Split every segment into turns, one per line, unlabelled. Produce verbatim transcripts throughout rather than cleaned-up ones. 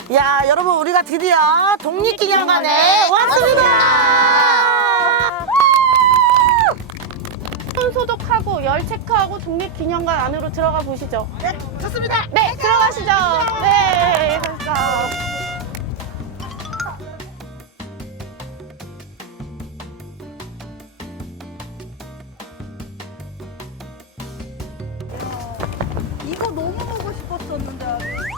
야, 여러분, 우리가 드디어 독립기념관에 왔습니다.
손 소독하고 열 체크하고 독립기념관 안으로 들어가 보시죠.
네, 좋습니다.
네, 들어가시죠. 네, 감사합니다.
이거 너무 보고 싶었었는데.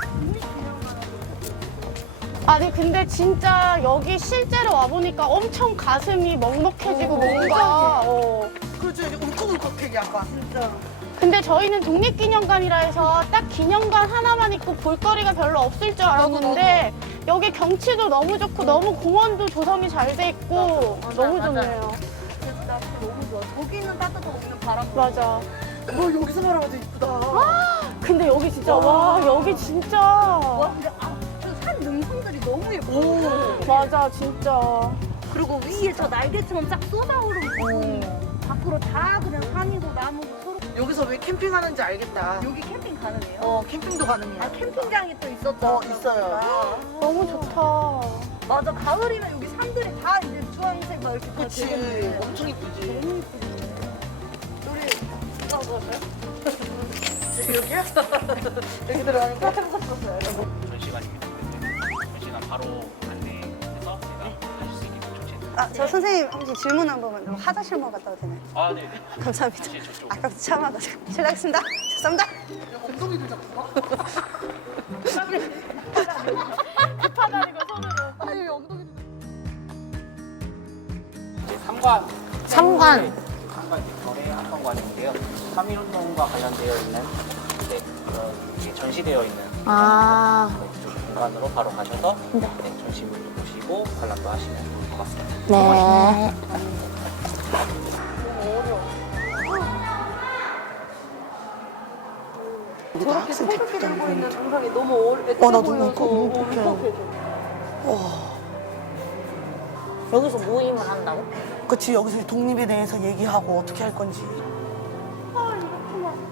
아니 근데 진짜 여기 실제로 와보니까 엄청 가슴이 먹먹해지고
오,
뭔가 어.
그렇죠. 이제 울컥울컥해, 약간.
진짜.
근데 저희는 독립기념관이라 해서 딱 기념관 하나만 있고 볼거리가 별로 없을 줄 알았는데 여기 경치도 너무 좋고 너무 공원도 조성이 잘 돼 있고
맞아,
너무
맞아.
좋네요.
그래서 나 너무 좋아. 저기는 따뜻하고 여기는 바람.
맞아.
뭐, 여기서 바라봐도 이쁘다.
근데 여기 진짜 와 여기 진짜
와, 근데 아, 저산 능선들이 너무 예뻐.
오.
맞아 진짜.
그리고 위에 저 날개처럼 쫙 쏟아오르고 밖으로 다 그냥 산이고 나무고 서로.
여기서 왜 캠핑하는지 알겠다.
여기 캠핑 가능해요?
어, 캠핑도 가능해요.
아, 캠핑장이 또 있었죠?
어, 있어요.
너무 좋다.
맞아, 가을이면 여기 산들이 다 이제 주황색 막 이렇게 다
그치.
되겠네.
엄청 이쁘지.
너무 이쁘지. 우리 가고 가세요?
여기야? 여기 들어가니까?
전시관입니다. 전시관 바로 안내해서 제가 가실 수 있게 조치해드립니다.
아, 저 선생님 혹시 질문 한 번만. 화장실만 갔다 와도 되나요?
아, 네.
감사합니다.
네, 저쪽.
아까부터 참아가지고. 실례하겠습니다. 죄송합니다.
엉덩이도 잡고 가.
급하다는 거 손으로.
아니, 엉덩이도
이제 삼관.
삼관.
삼관 이제 거래 한관관인데요. 삼일 운동과 관련되어 있는 네, 그런 이제 전시되어 있는
아.
그쪽 공간으로 바로 가셔서 네, 전시물도 보시고 관람도 하시면 좋을 것 같습니다.
네.
우리 다 학생
태극기
대표
들고 있는
다니고.
동상이 너무 어려,
어, 나 너무 울컥, 울컥해.
여기서 모임을 한다고?
그치, 여기서 독립에 대해서 얘기하고 어떻게 할 건지.
아 이렇게 막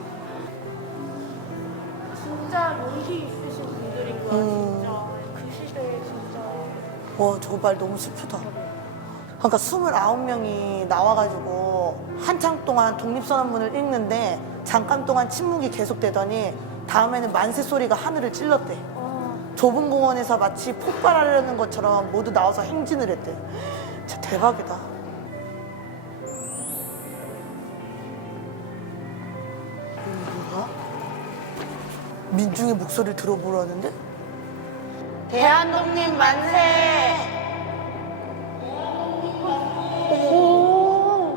진짜 용기 있으신 분들인 거야
음.
진짜 그 시대에 진짜.
와, 저거 말 너무 슬프다. 그러니까 스물아홉 명이 나와가지고 한창 동안 독립선언문을 읽는데 잠깐 동안 침묵이 계속되더니 다음에는 만세 소리가 하늘을 찔렀대. 좁은 공원에서 마치 폭발하려는 것처럼 모두 나와서 행진을 했대. 진짜 대박이다. 이거 뭐야? 민중의 목소리를 들어보라는데?
대한독립 만세. 오.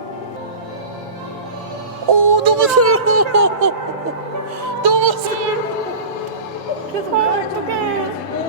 오, 너무 슬퍼. 너무 슬퍼.
계속 어떡해.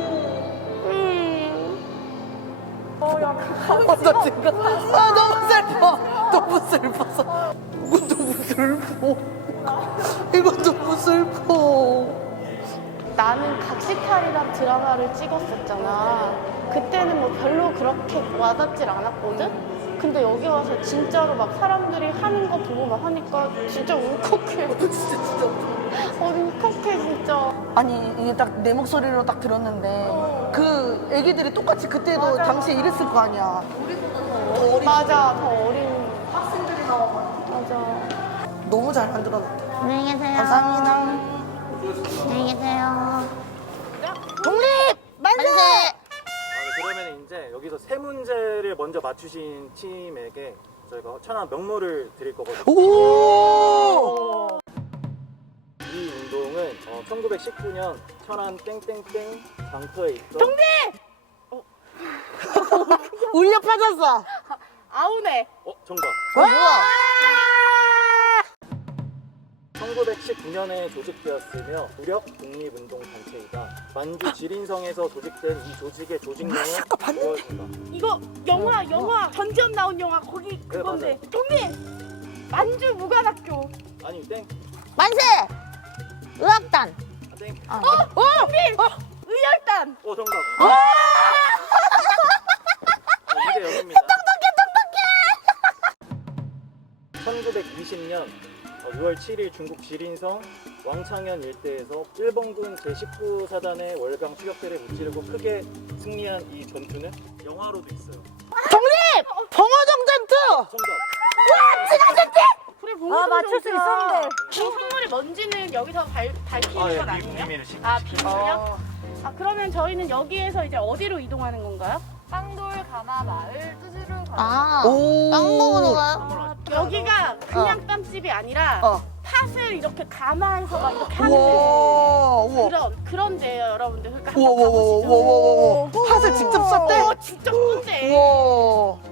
음. 어, 야,
아, 나 지금. 아, 너무 슬퍼. 너무 슬퍼서. 이건 너무 슬퍼. 이건 너무 슬퍼.
나는 각시탈이란 드라마를 찍었었잖아. 그때는 뭐 별로 그렇게 와닿질 않았거든? 근데 여기 와서 진짜로 막 사람들이 하는 거 보고 막 하니까 진짜 울컥해.
진짜, 진짜.
어, 울컥해, 진짜.
아니, 이게 딱 내 목소리로 딱 들었는데, 그 애기들이 똑같이 그때도
맞아,
당시에
맞아.
이랬을 거 아니야. 더 어린.
맞아, 더 어린.
학생들이 나와가지고.
맞아.
너무 잘 만들어놨다.
안녕히 계세요.
감사합니다.
안녕히 계세요.
독립! 만세!
아, 네, 그러면 이제 여기서 세 문제를 먼저 맞추신 팀에게 저희가 천안 명물을 드릴 거거든요.
오!
이 운동은 어, 천구백십구 년 천안 땡땡땡 장터에 있던
울려 빠졌어.
아우네.
어, 정답.
어, 뭐야?
천구백십구 년에 조직되었으며 무력 독립운동 단체이다. 만주 지린성에서 조직된 이 조직의 조직명은
잠깐 봤는데?
무엇인가?
이거 영화, 영화. 전지현 나온 영화. 거기 그건데. 독립! 만주 무관학교.
아니 땡.
만세! 의학단.
아, 땡.
아,
어? 독립! 의열단.
어, 정답. 이 대 영입니다. 천구백이십 년 유월 칠일 중국 지린성 왕창현 일대에서 일본군 제십구 사단의 월강 추격대를 무찌르고 크게 승리한 이 전투는 영화로도 있어요.
봉화정전투!
정답!
그래,
아, 맞출 수 있었는데.
그 선물의 뭔지는 여기서 발, 밝히는
아, 예,
건
비-
아니에요?
비밀을 시-
아, 비밀이요? 아, 그러면 저희는 여기에서 이제 어디로 이동하는 건가요?
빵돌 가마 마을 뚜주를 가는
아,
오.
빵 먹으러 가요?
여기가 그냥 빵집이 아니라
어.
팥을 이렇게 감아서 막 이렇게 하는 데
우와, 우와.
그런 그런 데요, 여러분들. 그러니까
우와,
한번
우와, 우와,
가보시죠.
우와, 우와, 우와. 팥을 직접 썼대?
오, 진짜 쏜데.
우와.